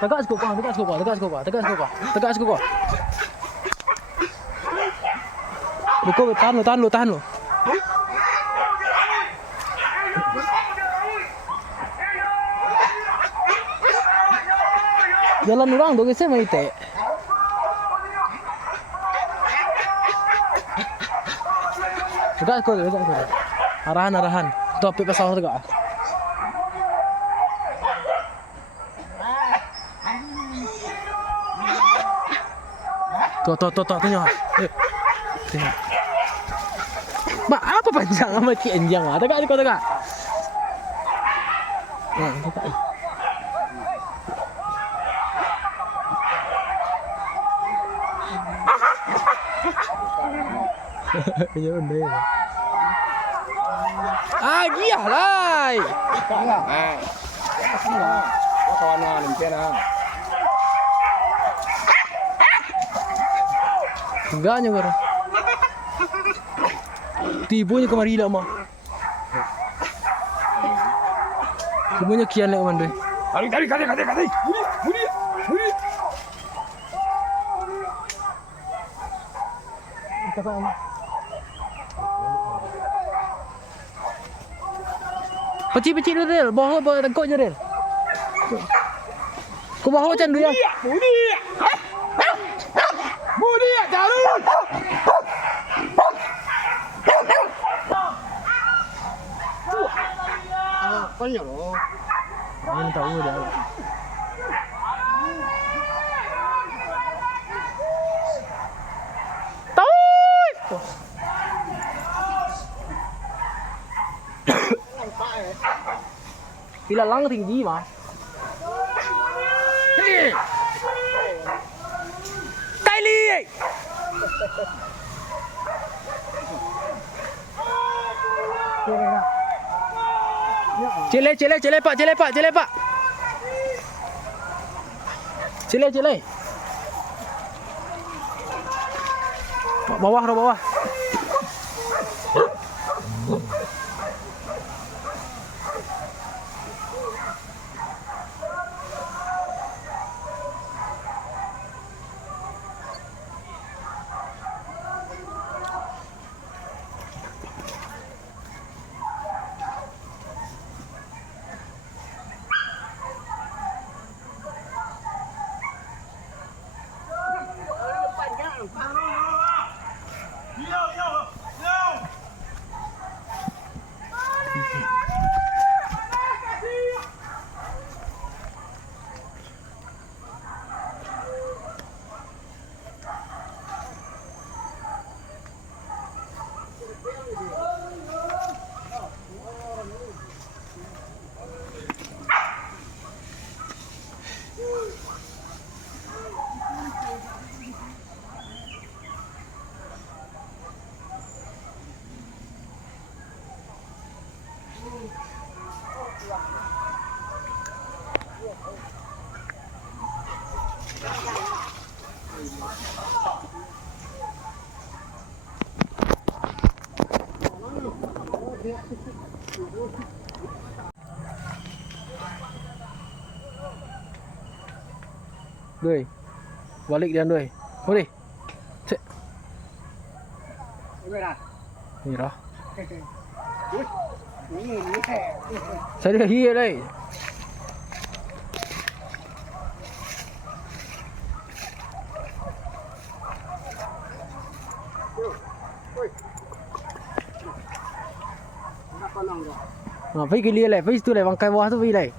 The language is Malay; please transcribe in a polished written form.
Tegak cukup kau, tegak cukup kau, tegak cukup kau, tegak cukup kau, tegak cukup kau. Buku, tahan lu. Jalan orang tu kisah mai te. Tegak cukup. Arahan. Tu api pasal tegak. Tuh, tengok. Tengok. Mak, apa panjang sama cik enjang ah? Tegak. Tegak. Kaya benda. Giah lah. Kawan mungkin Enggaknya kau. Tibunya kemari lah mah. Tibunya kian lek mandai. Kali. Budi. Pecik dulu Rel, bawa tengkok je Rel. Kau bawa macam dulu ya? Budi, Jarun. Banyak loh. Ini tahu dah. Ilalang tinggi mah. Kylie. Cile pak. Cile. Bawah. Doi. Balik dia doi. Boleh. Cek. Ni dah. Saya dah hiya doi. Phải cái lia lại, phải tu lại bằng cái bó tu vì này.